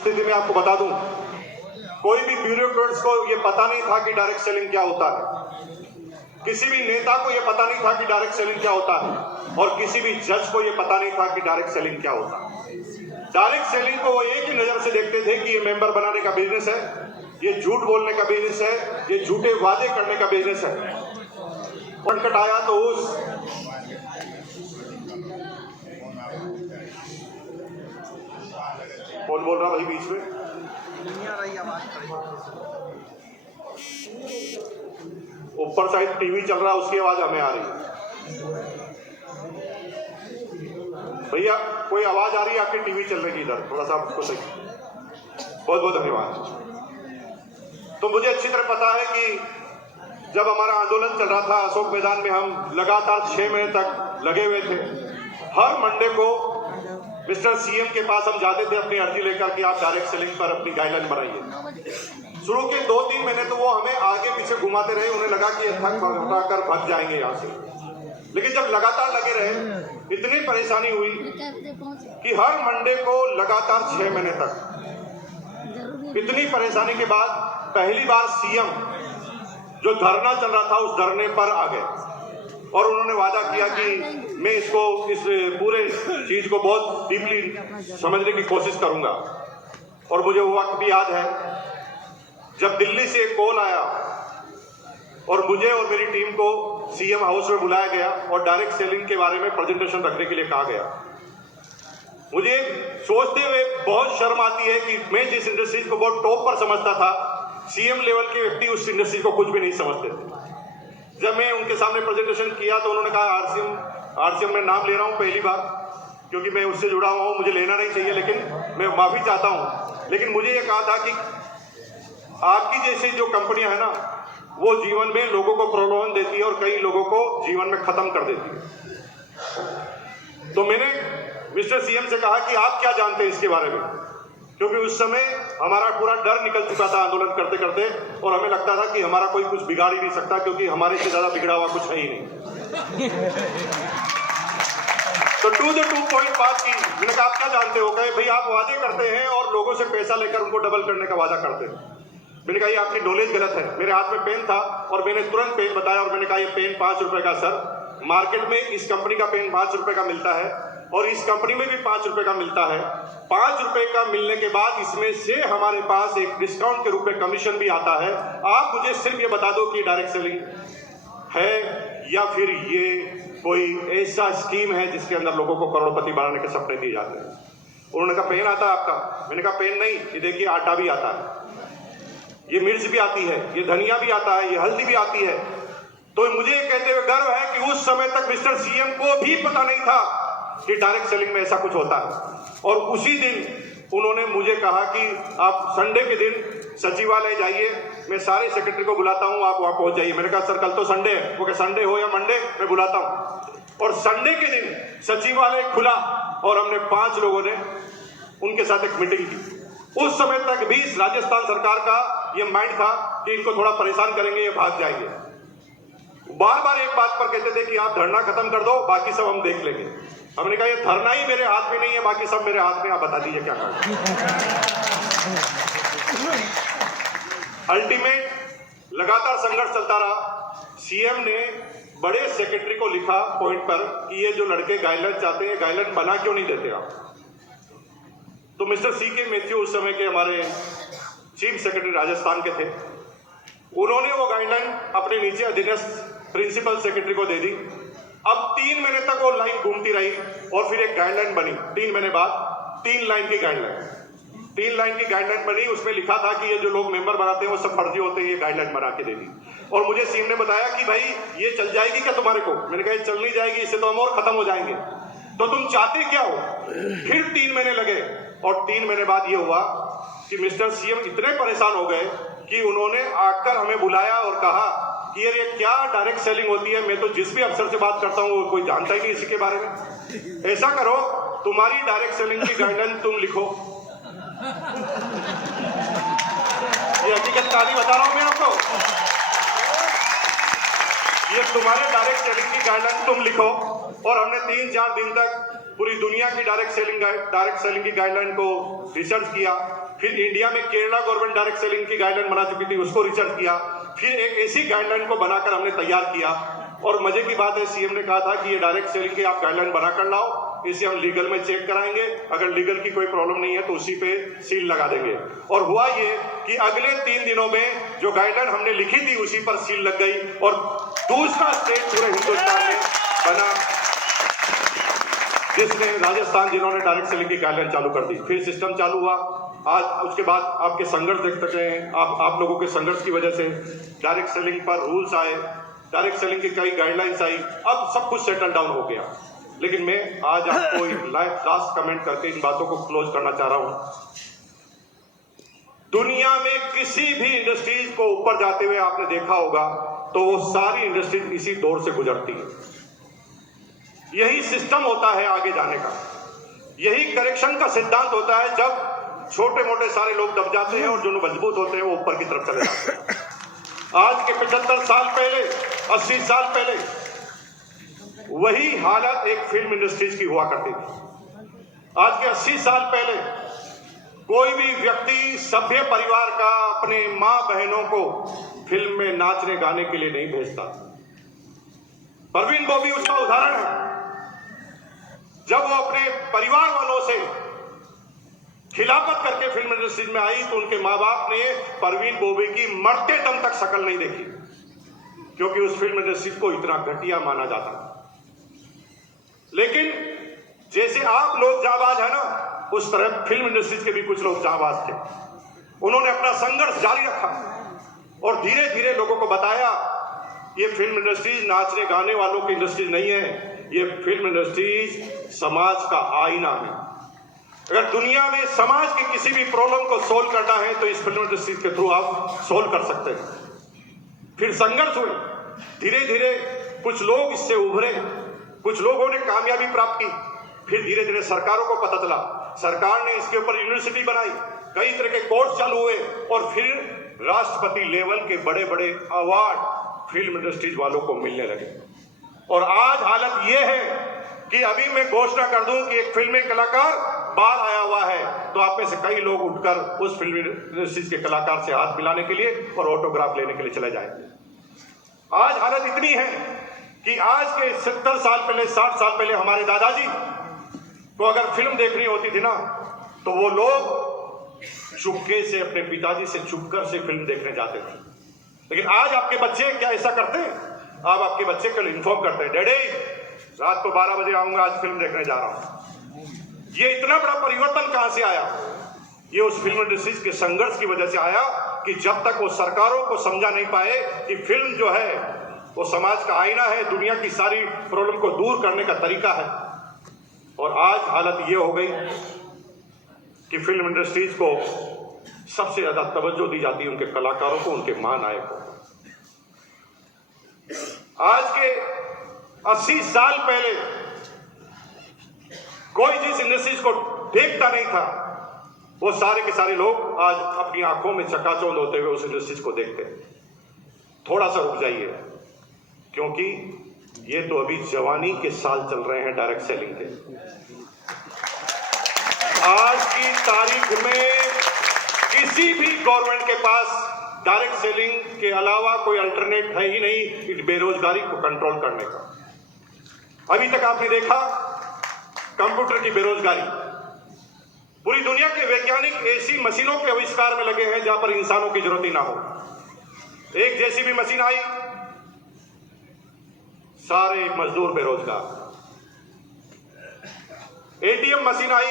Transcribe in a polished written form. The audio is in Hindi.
स्थिति में आपको बता दूं, कोई भी ब्यूरोक्रेट्स को यह पता नहीं था कि डायरेक्ट सेलिंग क्या होता है। किसी भी नेता को यह पता नहीं था कि डायरेक्ट सेलिंग क्या होता है, और किसी भी जज को यह पता नहीं था कि डायरेक्ट सेलिंग क्या होता है। डायरेक्ट सेलिंग को वो एक ही नजर से देखते थे कि ये मेंबर बनाने का बिजनेस है, ये झूठ बोलने का बिजनेस है, ये झूठे वादे करने का बिजनेस है। संकट आया तो उस कौन बोल रहा भाई बीच में? ऊपर साइड टीवी चल रहा है, उसकी आवाज हमें आ रही है। भैया कोई आवाज आ रही है आपकी टीवी चल रही है इधर, थोड़ा सा आपको सही। बहुत बहुत धन्यवाद। तो मुझे अच्छी तरह पता है कि जब हमारा आंदोलन चल रहा था अशोक मैदान में, हम लगातार 6 महीने तक लगे हुए थे। हर मंडे को मिस्टर सीएम के पास हम जाते थे अपनी अर्जी लेकर कि आप डायरेक्ट सेलिंग पर अपनी गाइडलाइन बनाइए। शुरू के 2-3 महीने तो वो हमें आगे पीछे घुमाते रहे, उन्हें लगा कि थक कर भग जाएंगे यहाँ से। लेकिन जब लगातार लगे रहे, इतनी परेशानी हुई कि हर मंडे को लगातार 6 महीने तक, इतनी परेशानी के बाद पहली बार सीएम जो धरना चल रहा था उस धरने पर आ गए और उन्होंने वादा किया कि मैं इस पूरे चीज को बहुत डीपली समझने की कोशिश करूंगा। और मुझे वो वक्त भी याद है जब दिल्ली से एक कॉल आया और मुझे और मेरी टीम को सीएम हाउस में बुलाया गया और डायरेक्ट सेलिंग के बारे में प्रेजेंटेशन रखने के लिए कहा गया। मुझे सोचते हुए बहुत शर्म आती है कि मैं जिस इंडस्ट्रीज को बहुत टॉप पर समझता था, सीएम लेवल के व्यक्ति उस इंडस्ट्री को कुछ भी नहीं समझते थे। जब मैं उनके सामने प्रेजेंटेशन किया तो उन्होंने कहा आरसीएम मैं नाम ले रहा हूं पहली बार, क्योंकि मैं उससे जुड़ा हुआ हूं, मुझे लेना नहीं चाहिए, लेकिन मैं माफी चाहता हूं। लेकिन मुझे यह कहा था कि आपकी जैसी जो कंपनियां है ना, वो जीवन में लोगों को प्रलोभन देती है और कई लोगों को जीवन में खत्म कर देती है। तो मैंने मिस्टर सीएम से कहा कि आप क्या जानते हैं इसके बारे में, क्योंकि उस समय हमारा पूरा डर निकल चुका था आंदोलन करते करते, और हमें लगता था कि हमारा कोई कुछ बिगाड़ ही नहीं सकता, क्योंकि हमारे से ज्यादा बिगड़ा हुआ कुछ है ही नहीं। तो टू द टू पॉइंट बात की। मैंने कहा आप क्या जानते हो? कहे भाई आप वादे करते हैं और लोगों से पैसा लेकर उनको डबल करने का वादा करते हैं। मैंने कहा ये आपकी नॉलेज गलत है। मेरे हाथ में पेन था और मैंने तुरंत पेन बताया और मैंने कहा ये पेन 5 रुपए का सर, मार्केट में इस कंपनी का पेन 5 रुपए का मिलता है और इस कंपनी में भी 5 रुपए का मिलता है। 5 रुपए का मिलने के बाद इसमें से हमारे पास एक डिस्काउंट के रूप में कमीशन भी आता है। आप मुझे सिर्फ ये बता दो कि डायरेक्ट सेलिंग है या फिर ये कोई ऐसा स्कीम है जिसके अंदर लोगों को करोड़पति बनाने के सपने दिए जाते हैं। उन्होंने कहा पेन आता है आपका? मैंने कहा पेन नहीं, ये देखिए आटा भी आता है, ये मिर्च भी आती है, ये धनिया भी आता है, ये हल्दी भी आती है। तो मुझे ये कहते हुए गर्व है कि उस समय तक मिस्टर सीएम को भी पता नहीं था कि डायरेक्ट सेलिंग में ऐसा कुछ होता है। और उसी दिन उन्होंने मुझे कहा कि आप संडे के दिन सचिवालय जाइए, मैं सारे सेक्रेटरी को बुलाता हूं, आप वहां पहुंच जाइए। मैंने कहा सर कल तो संडे है। वो कहे संडे हो या मंडे, मैं बुलाता हूं। और संडे के दिन सचिवालय खुला और हमने 5 लोगों ने उनके साथ एक मीटिंग की। उस समय तक भी राजस्थान सरकार का ये माइंड था कि इनको थोड़ा परेशान करेंगे, ये भाग जाएंगे। बार बार एक बात पर कहते थे कि आप धरना खत्म कर दो, बाकी सब हम देख लेंगे। हमने कहा ये धरना ही मेरे हाथ में नहीं है, बाकी सब मेरे हाथ में, आप बता दीजिए क्या करना। अल्टीमेट लगातार संघर्ष चलता रहा। सीएम ने बड़े सेक्रेटरी को लिखा पॉइंट पर कि ये जो लड़के गाइडलाइन चाहते हैं, गाइडलाइन बना क्यों नहीं देते आप? तो मिस्टर सीके मैथ्यू उस समय के हमारे चीफ सेक्रेटरी राजस्थान के थे, उन्होंने वो गाइडलाइन अपने नीचे अधीनस्थ प्रिंसिपल सेक्रेटरी को दे दी। अब 3 महीने तक वो लाइन घूमती रही और फिर एक गाइडलाइन बनी। 3 महीने बाद 3 लाइन की गाइडलाइन बनी। उसमें लिखा था कि ये जो लोग मेंबर बनाते हैं वो सब फर्जी होते हैं, ये गाइडलाइन बना के दे दी। और मुझे सीएम ने बताया कि भाई ये चल जाएगी क्या तुम्हारे को? मैंने कहा ये चल नहीं जाएगी, इससे तो हम और खत्म हो जाएंगे। तो तुम चाहते क्या हो? फिर 3 महीने लगे और 3 महीने बाद ये हुआ कि मिस्टर सीएम इतने परेशान हो गए कि उन्होंने आकर हमें बुलाया और कहा कि ये क्या डायरेक्ट सेलिंग होती है? मैं तो जिस भी अफसर से बात करता हूँ कोई जानता ही नहीं इसी के बारे में। ऐसा करो, तुम्हारी डायरेक्ट सेलिंग की गाइडलाइन तुम लिखो। ये हकीकत कहानी बता रहा हूं मैं आपको। ये तुम्हारे डायरेक्ट सेलिंग की गाइडलाइन तुम लिखो। और हमने 3-4 दिन तक पूरी दुनिया की डायरेक्ट सेलिंग की गाइडलाइन को रिसर्च किया, फिर इंडिया में केरला गवर्नमेंट डायरेक्ट सेलिंग की गाइडलाइन बना चुकी थी, उसको रिसर्च किया, फिर एक ऐसी गाइडलाइन को बनाकर हमने तैयार किया। और मजे की बात है, सीएम ने कहा था कि ये डायरेक्ट सेलिंग की आप गाइडलाइन बनाकर लाओ, इसे हम लीगल में चेक कराएंगे, अगर लीगल की कोई प्रॉब्लम नहीं है तो उसी पे सील लगा देंगे। और हुआ ये कि अगले 3 दिनों में जो गाइडलाइन हमने लिखी थी उसी पर सील लग गई और दूसरा स्टेट पूरे हिंदुस्तान में बना जिसने राजस्थान, जिन्होंने डायरेक्ट सेलिंग की गाइडलाइन चालू कर दी। फिर सिस्टम चालू हुआ। आज उसके बाद आपके संघर्ष देख सकते हैं, आप लोगों के संघर्ष की वजह से डायरेक्ट सेलिंग पर रूल्स आए, डायरेक्ट सेलिंग की कई गाइडलाइंस आई, अब सब कुछ सेटल डाउन हो गया। लेकिन मैं आज आपको लास्ट कमेंट करके इन बातों को क्लोज करना चाह रहा हूं। दुनिया में किसी भी इंडस्ट्रीज को ऊपर जाते हुए आपने देखा होगा तो वो सारी इंडस्ट्रीज इसी दौर से गुजरती है। यही सिस्टम होता है आगे जाने का, यही करेक्शन का सिद्धांत होता है। जब छोटे मोटे सारे लोग दब जाते हैं और जो मजबूत होते हैं वो ऊपर की तरफ चले जाते हैं। आज के 75 साल पहले, 80 साल पहले वही हालत एक फिल्म इंडस्ट्रीज की हुआ करती थी। आज के 80 साल पहले कोई भी व्यक्ति सभ्य परिवार का अपने मां बहनों को फिल्म में नाचने गाने के लिए नहीं भेजता। परवीन बॉबी उसका उदाहरण है। जब वो अपने परिवार वालों से खिलाफत करके फिल्म इंडस्ट्रीज में आई तो उनके मां बाप ने परवीन बॉबी की मरते दम तक शक्ल नहीं देखी, क्योंकि उस फिल्म इंडस्ट्रीज को इतना घटिया माना जाता था। लेकिन जैसे आप लोग जाबाज है ना, उस तरह फिल्म इंडस्ट्रीज के भी कुछ लोग जाबाज थे। उन्होंने अपना संघर्ष जारी रखा और धीरे धीरे लोगों को बताया ये फिल्म इंडस्ट्रीज नाचने गाने वालों की इंडस्ट्रीज नहीं है, ये फिल्म इंडस्ट्रीज समाज का आईना है। अगर दुनिया में समाज की किसी भी प्रॉब्लम को सोल्व करना है तो इस फिल्म इंडस्ट्रीज के थ्रू आप सोल्व कर सकते हैं। फिर संघर्ष हुए, धीरे धीरे कुछ लोग इससे उभरे, कुछ लोगों ने कामयाबी प्राप्त की। फिर धीरे धीरे सरकारों को पता चला, सरकार ने इसके ऊपर यूनिवर्सिटी बनाई, कई तरह के कोर्स चालू हुए और फिर राष्ट्रपति लेवल के बड़े बड़े अवार्ड फिल्म इंडस्ट्रीज वालों को मिलने लगे। और आज हालत यह है कि अभी मैं घोषणा कर दूं कि एक फिल्मी कलाकार बाहर आया हुआ है तो आप में से कई लोग उठकर उस फिल्म इंडस्ट्रीज के कलाकार से हाथ मिलाने के लिए और ऑटोग्राफ लेने के लिए चले जाएंगे। आज हालत इतनी है कि आज के 70 साल पहले, 60 साल पहले हमारे दादाजी को अगर फिल्म देखनी होती थी ना तो वो लोग चुपके से अपने पिताजी से छुपकर से फिल्म देखने जाते थे। लेकिन आज आपके बच्चे क्या ऐसा करते हैं? आप आपके बच्चे को इन्फॉर्म करते हैं, डैडी रात को 12 बजे आऊंगा, आज फिल्म देखने जा रहा हूं। ये इतना बड़ा परिवर्तन कहां से आया? ये उस फिल्म इंडस्ट्रीज के संघर्ष की वजह से आया कि जब तक वो सरकारों को समझा नहीं पाए कि फिल्म जो है वो समाज का आईना है, दुनिया की सारी प्रॉब्लम को दूर करने का तरीका है। और आज हालत ये हो गई कि फिल्म इंडस्ट्रीज को सबसे ज्यादा तवज्जो दी जाती है उनके कलाकारों को, उनके महानायकों को। आज के 80 साल पहले कोई जिस इंडस्ट्रीज को देखता नहीं था वो सारे के सारे लोग आज अपनी आंखों में चकाचौंध होते हुए उस इंडस्ट्रीज को देखते हैं। थोड़ा सा रुक जाइए, क्योंकि ये तो अभी जवानी के साल चल रहे हैं डायरेक्ट सेलिंग के। आज की तारीख में किसी भी गवर्नमेंट के पास डायरेक्ट सेलिंग के अलावा कोई अल्टरनेट है ही नहीं इस बेरोजगारी को कंट्रोल करने का। अभी तक आपने देखा कंप्यूटर की बेरोजगारी, पूरी दुनिया के वैज्ञानिक ऐसी मशीनों के आविष्कार में लगे हैं जहां पर इंसानों की जरूरत ही ना हो। एक जेसीबी मशीन आई, सारे मजदूर बेरोजगार। एटीएम मशीन आई,